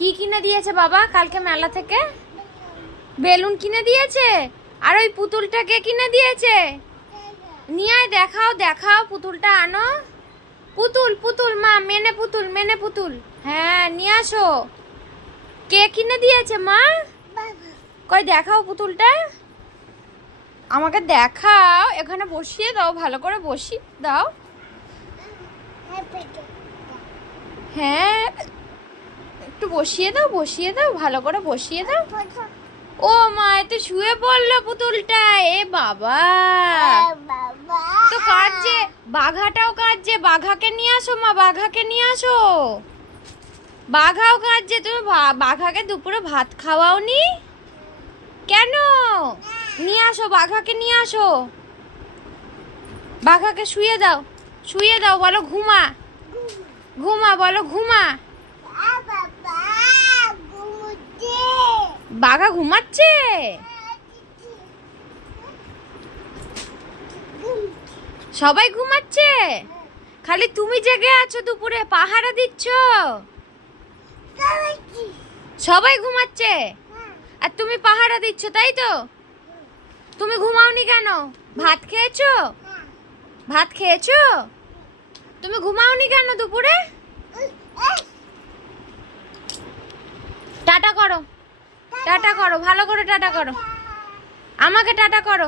কি কিনে দিয়েছে বাবা কালকে মেলা থেকে? বেলুন কিনে দিয়েছে। আর ওই পুতুলটা কে কিনে দিয়েছে? নিয়ে আয়, দেখাও দেখাও, পুতুলটা আনো। পুতুল পুতুল মা, মেনে পুতুল, মেনে পুতুল। হ্যাঁ নিয়ে আসো। কে কিনে দিয়েছে মা? কই দেখাও পুতুলটা, আমাকে দেখাও। এখানে বসিয়ে দাও, ভালো করে বসিয়ে দাও। হ্যাঁ একটু বসিয়ে দাও, বসিয়ে দাও, ভালো করে বসিয়ে দাও। ও মা, এ তো শুয়ে পড়লো পুতুলটা। এ বাবা, তো কাঁদছে, বাঘাটাও কাঁদছে। বাঘাকে নিয়ে আসো মা, বাঘাকে নিয়ে আসো। বাঘাও কাঁদছে। তুমি বাঘাকে দুপুরে ভাত খাওয়াওনি কেন? নিয়ে আসো, বাঘাকে নিয়ে আসো। বাঘাকে শুয়ে দাও, শুয়ে দাও, বলো ঘুমা, ঘুমা, বলো ঘুমা। বাঘা ঘুমাচ্ছে। সবাই ঘুমাচ্ছে, খালি তুমি জেগে আছো, দুপুরে পাহারা দিচ্ছ। সবাই ঘুমাচ্ছে আর তুমি পাহারা দিচ্ছ, তাই তো? তুমি ঘুমাওনি কেন? ভাত খেয়েছো? ভাত খেয়েছো? তুমি ঘুমাওনি কেন দুপুরে? টাটা করো, টাটা করো, ভালো করে টাটা করো, আমাকে টাটা করো।